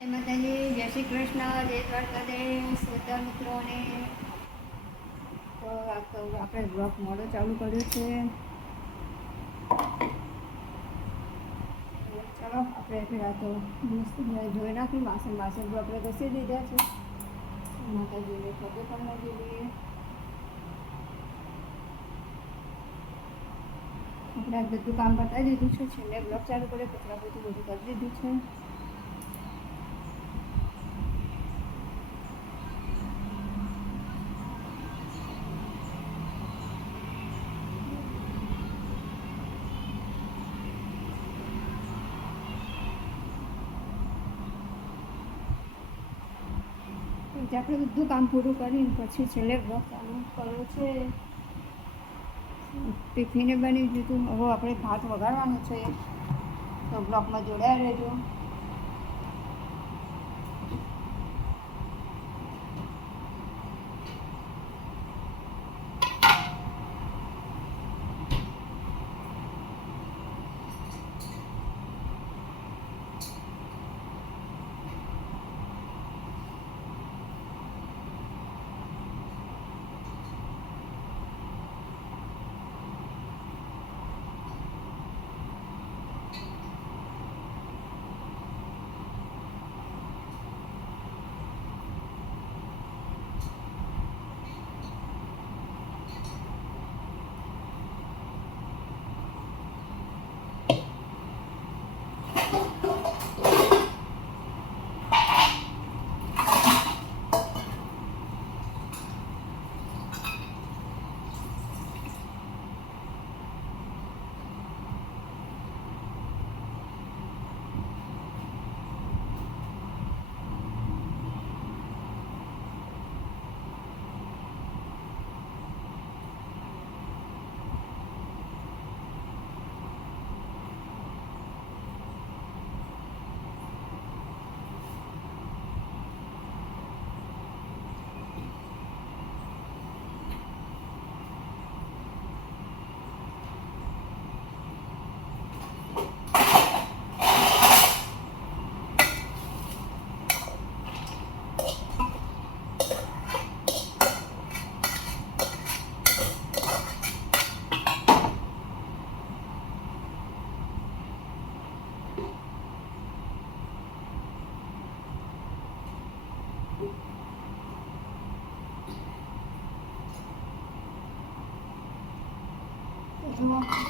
માતાજી, જય શ્રી કૃષ્ણ, જય દ્વારકાધીશ, બધા મિત્રોને. તો આપણે બ્લોગ મોડો ચાલુ કર્યો છે. ચાલો, આપણે પહેલાં તો મસ્ત જોઈ નાખી વાસણ વાસણ તો આપણે ઘસી દીધા છે. માતાજીને પગે પણ લાગી દઈએ આપણે આ બધું કામ બતાવી દીધું છે. છેલ્લે બ્લોગ ચાલુ કર્યો કચરા બધું બધું કરી દીધું છે. પછી આપણે બધું કામ પૂરું કરીને પછી છેલ્લે વ્રત કર્યો છે. ટિફિને બની દીધું હવે આપણે ભાત વગાડવાનું છે. તો બ્લોકમાં જોડાયા રહેજો.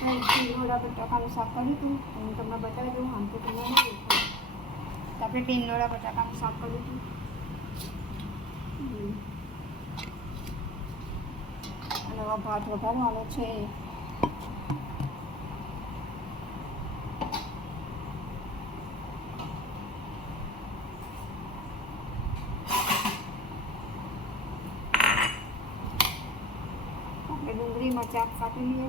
જુઓ ટીનોડા બટાકાનું શાક કર્યું હતું હું તમને બતાવી દઉં આમ તો તમને નહીં. તો આપણે ટીનોડા બટાકાનું શાક કર્યું હતું અને ભાત વઘારવાનો છે ડુંગળી મરચાં કાપી લઈએ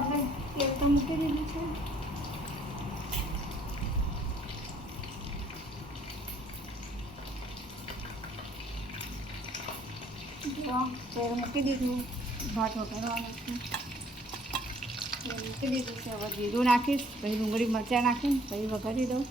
આપણે તો મૂકી દીધું છે. તેલ મૂકી દીધું. ભાત વઘારવાનું છે. મૂકી દીધું છે. હવે જીરું નાખીશ, પછી ડુંગળી મરચાં નાખીને, પછી વઘારી દઉં.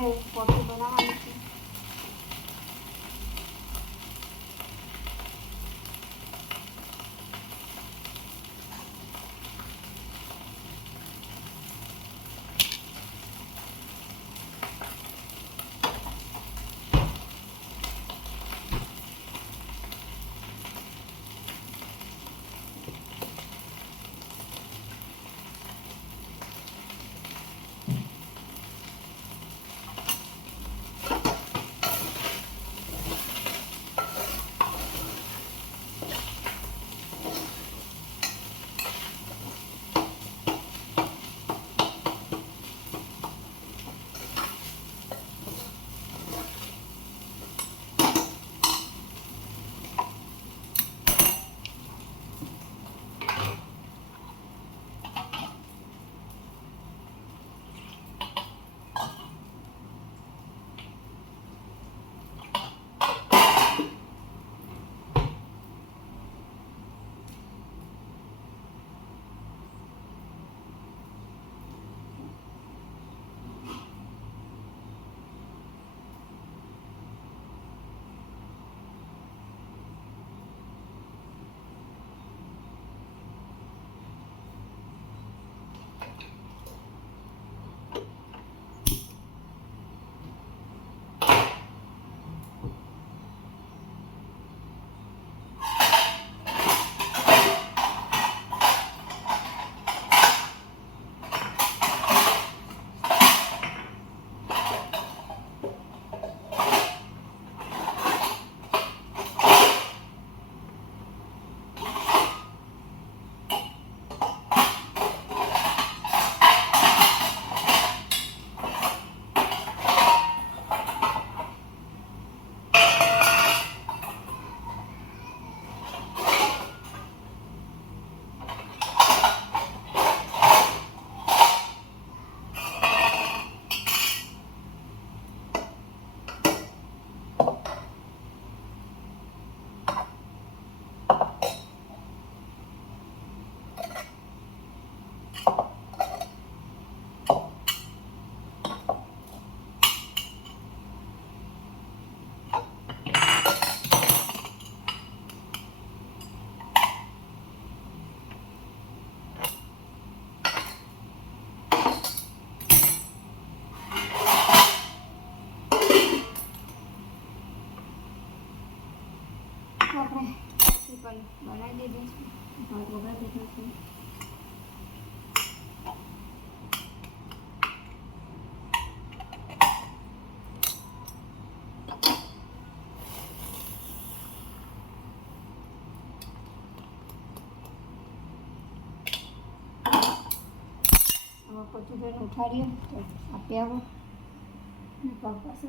આપણે કોફી આપણે કોફી પણ બનાવી દીધી છે ભાત વઘારી દીધો છે હવે કોચુભાઈને ઉઠાડીએ તો આપી આવો ને પગ પાછો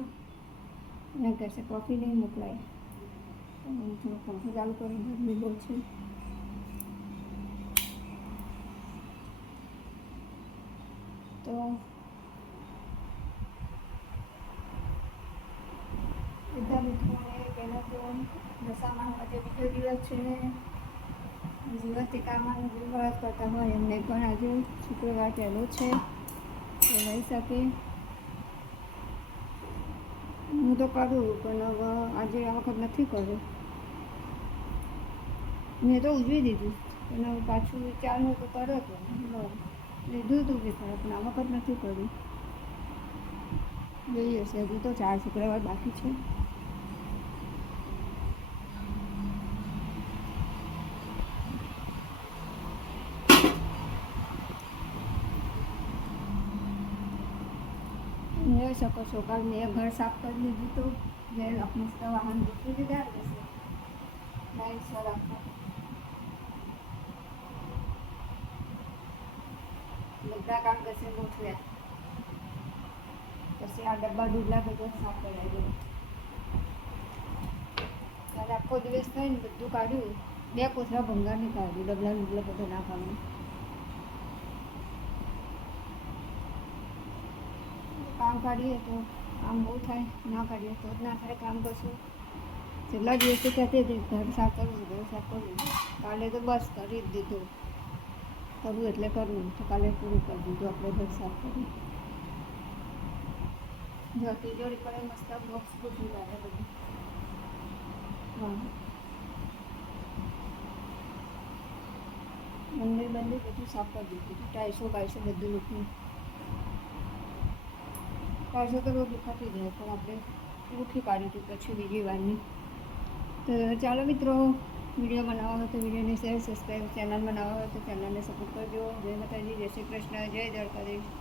અને કહેશે કોફી નહીં મોકલાય તો હું થોડો પંખો ચાલુ કરી ગરમી બહુ છે તો બધા મિત્રોને પહેલાં તો દશામાં આજે બીજો દિવસ છે દિવસથી કામમાં વ્યવહાર કરતા હોય એમને પણ આજે શુક્રવાર પહેલો છે તો લઈ શકે હું તો કરું પણ હવે આજે આ વખત નથી કર્યું. મેં તો ઉજવી દીધું. પણ હવે પાછું વિચારનું તો કરે તો લીધું હતું બી ખરા, પણ આ વખત નથી કર્યું. જોઈએ છે હજુ તો ચાર શુક્રવાર બાકી છે. જોઈ શકો છો કાલ મેં ઘર સાફ કરી લીધું તો મેં મસ્ત વાહન ગોઠવી દીધા રહેશે લાઈટ સર રાખવા. બધા કામ કરશે ગોઠવ્યા પછી આ ડબ્બા ડૂબલા બધા સાફ કરાવી દઉં. ત્યારે આખો દિવસ થઈને બધું કાઢ્યું. બે કોથળા ભંગારની કાઢ્યું ડબલા ડુબલા ના નાખવાનું. કામ કાઢીએ તો કામ બહુ થાય, ના કાઢીએ તો જ ના થાય, કામ કરશું. છેલ્લા દિવસે કહેતી હતી ઘર સાફ કરવું ઘર સાફ કરવું કાલે તો બસ કરી જ દીધું. કરવું એટલે કરવું, તો કાલે પૂરું કરી દીધું, આપણે ઘર સાફ કરી. જો, તિજોરી પડે મસ્ત બોક્સ બધું લાગે બધું. હા. મંદિર બંદિર બધું સાફ કરી દીધું. ટાઈસો બાઈસો બધું મૂક્યું પાછો તો બહુ દુખાતી જાય પણ આપણે ઉઠી પાડી હતી પછી બીજી વારની. તો ચાલો મિત્રો, વીડિયો બનાવવા હોય તો વિડીયોને શેર સબસ્ક્રાઈબ ચેનલ બનાવવા હોય તો ચેનલને સપોર્ટ કરજો. જય માતાજી, જય શ્રી કૃષ્ણ, જય દ્વારકાધીશ.